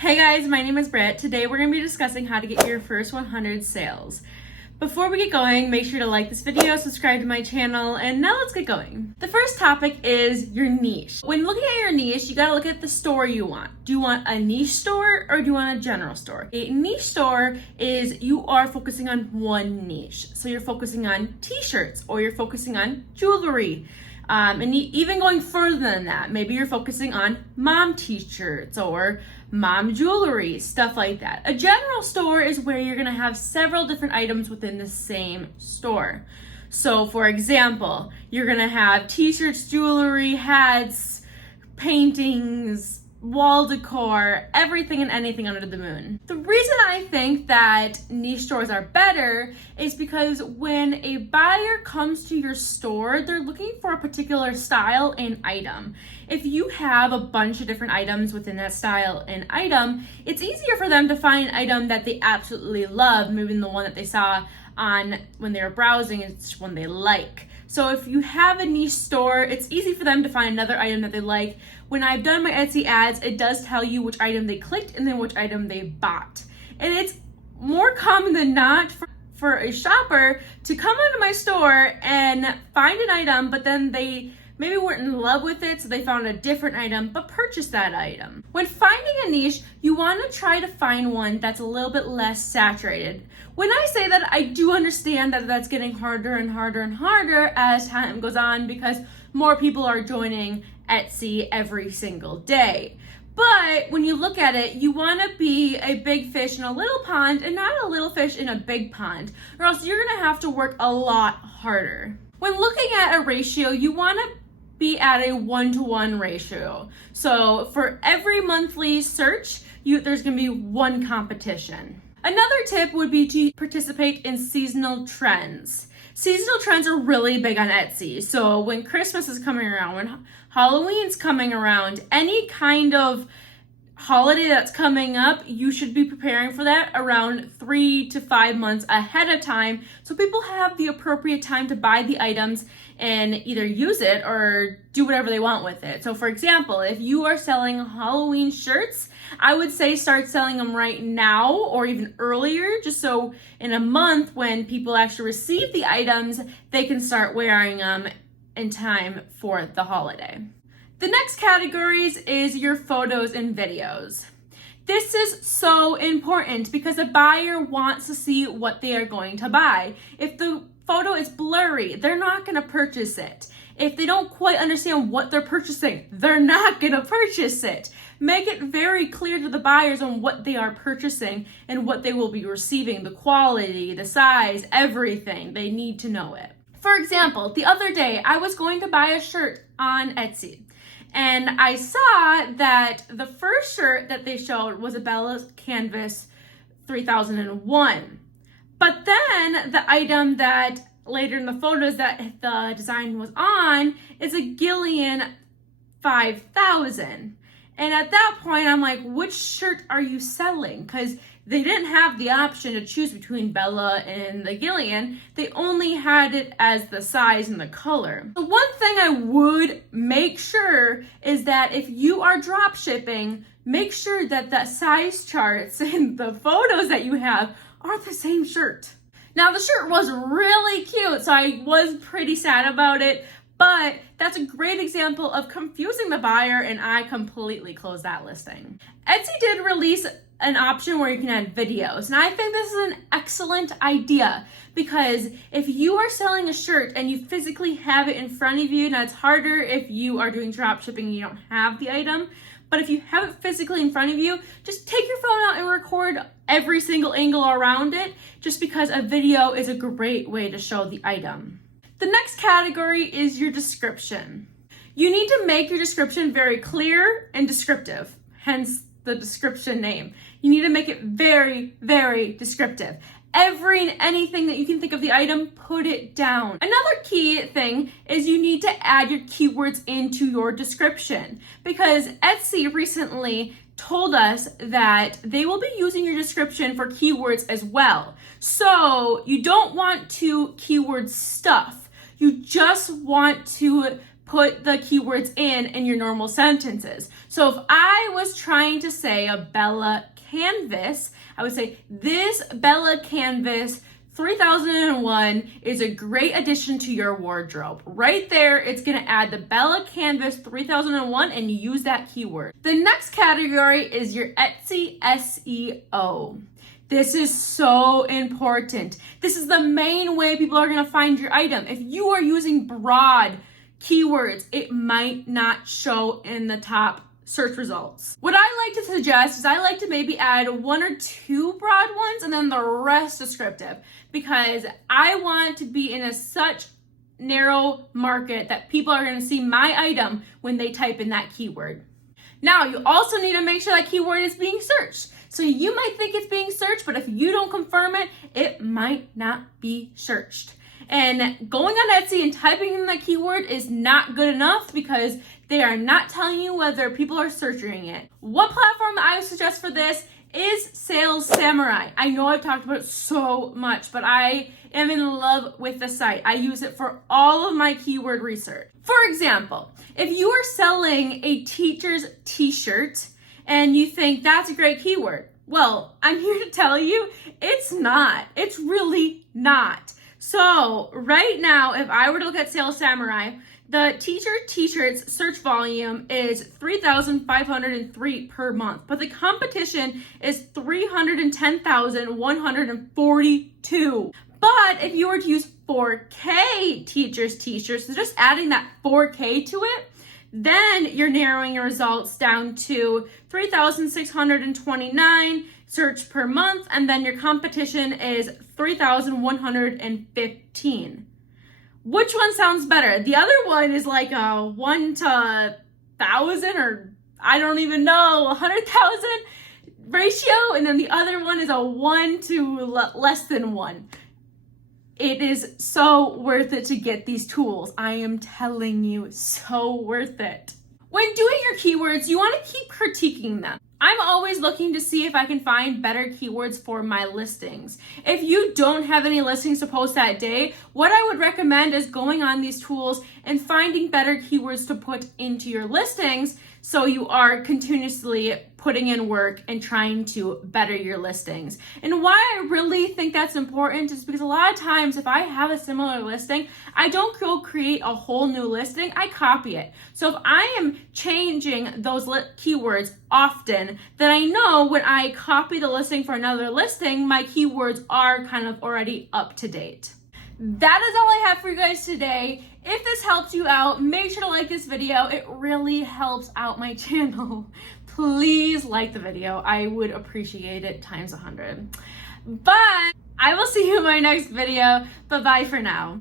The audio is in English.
Hey guys, my name is Britt. Today we're going to be discussing how to get your first 100 sales. Before we get going, make sure to like this video, subscribe to my channel, and now let's get going. The first topic is your niche. When looking at your niche, you gotta look at the store you want. Do you want a niche store or do you want a general store? A niche store is you are focusing on one niche. So you're focusing on t-shirts or you're focusing on jewelry. And even going further than that, maybe you're focusing on mom t-shirts or mom jewelry, stuff like that. A general store is where you're gonna have several different items within the same store. So for example, you're gonna have t-shirts, jewelry, hats, paintings, wall decor, everything and anything under the moon. The reason I think that niche stores are better is because when a buyer comes to your store, they're looking for a particular style and item. If you have a bunch of different items within that style and item, it's easier for them to find an item that they absolutely love, maybe the one that they saw on when they were browsing, it's one they like. So if you have a niche store, it's easy for them to find another item that they like. When I've done my Etsy ads, it does tell you which item they clicked and then which item they bought. And it's more common than not for a shopper to come onto my store and find an item, but then they maybe weren't in love with it, so they found a different item, but purchased that item. When finding a niche, you want to try to find one that's a little bit less saturated. When I say that, I do understand that that's getting harder and harder and harder as time goes on because more people are joining Etsy every single day. But when you look at it, you want to be a big fish in a little pond and not a little fish in a big pond, or else you're going to have to work a lot harder. When looking at a ratio, you want to be at a 1-to-1 ratio. So for every monthly search, there's going to be one competition. Another tip would be to participate in seasonal trends. Seasonal trends are really big on Etsy. So when Christmas is coming around, when Halloween's coming around, any kind of holiday that's coming up, you should be preparing for that around 3 to 5 months ahead of time so people have the appropriate time to buy the items and either use it or do whatever they want with it. So for example, if you are selling Halloween shirts, I would say start selling them right now or even earlier, just so in a month when people actually receive the items, they can start wearing them in time for the holiday. The next categories is your photos and videos. This is so important because a buyer wants to see what they are going to buy. If the photo is blurry, they're not going to purchase it. If they don't quite understand what they're purchasing, they're not going to purchase it. Make it very clear to the buyers on what they are purchasing and what they will be receiving, the quality, the size, everything. They need to know it. For example, the other day I was going to buy a shirt on Etsy. And I saw that the first shirt that they showed was a Bella Canvas 3001. But then the item that later in the photos that the design was on is a Gillian 5000. And at that point, I'm like, which shirt are you selling? Because they didn't have the option to choose between Bella and the Gillian. They only had it as the size and the color. The one thing I would make sure is that if you are drop shipping, make sure that the size charts and the photos that you have are the same shirt. Now, the shirt was really cute, so I was pretty sad about it. But that's a great example of confusing the buyer, and I completely closed that listing. Etsy did release an option where you can add videos, and I think this is an excellent idea because if you are selling a shirt and you physically have it in front of you, now it's harder if you are doing drop shipping and you don't have the item, but if you have it physically in front of you, just take your phone out and record every single angle around it, just because a video is a great way to show the item. The next category is your description. You need to make your description very clear and descriptive, hence the description name. You need to make it very, very descriptive. Anything that you can think of the item, put it down. Another key thing is you need to add your keywords into your description because Etsy recently told us that they will be using your description for keywords as well. So you don't want to keyword stuff. You just want to put the keywords in your normal sentences. So if I was trying to say a Bella canvas, I would say this Bella canvas 3001 is a great addition to your wardrobe. Right there, it's gonna add the Bella Canvas 3001 and use that keyword. The next category is your Etsy SEO. This is so important. This is the main way people are gonna find your item. If you are using broad keywords, it might not show in the top search results. What I like to suggest is I like to maybe add 1 or 2 broad ones and then the rest descriptive, because I want to be in such narrow market that people are going to see my item when they type in that keyword. Now, you also need to make sure that keyword is being searched. So you might think it's being searched, but if you don't confirm it, it might not be searched. And going on Etsy and typing in that keyword is not good enough because they are not telling you whether people are searching it. One platform I would suggest for this is Sales Samurai. I know I've talked about it so much, but I am in love with the site. I use it for all of my keyword research. For example, if you are selling a teacher's t-shirt and you think that's a great keyword, well, I'm here to tell you it's not. It's really not. So right now, if I were to look at Sales Samurai, the teacher t-shirts search volume is 3,503 per month, but the competition is 310,142. But if you were to use 4K teachers t-shirts, so just adding that 4K to it, then you're narrowing your results down to 3,629 search per month, and then your competition is 3,115. Which one sounds better? The other one is like a 1 to 1,000, or I don't even know, 100,000 ratio, and then the other one is a 1 to less than 1. It is so worth it to get these tools. I am telling you, so worth it. When doing your keywords, you want to keep critiquing them. I'm always looking to see if I can find better keywords for my listings. If you don't have any listings to post that day, what I would recommend is going on these tools and finding better keywords to put into your listings so you are continuously putting in work and trying to better your listings. And why I really think that's important is because a lot of times if I have a similar listing, I don't go create a whole new listing, I copy it. So if I am changing those keywords often, then I know when I copy the listing for another listing, my keywords are kind of already up to date. That is all I have for you guys today. If this helped you out, make sure to like this video. It really helps out my channel. Please like the video. I would appreciate it times 100. But I will see you in my next video. Bye-bye for now.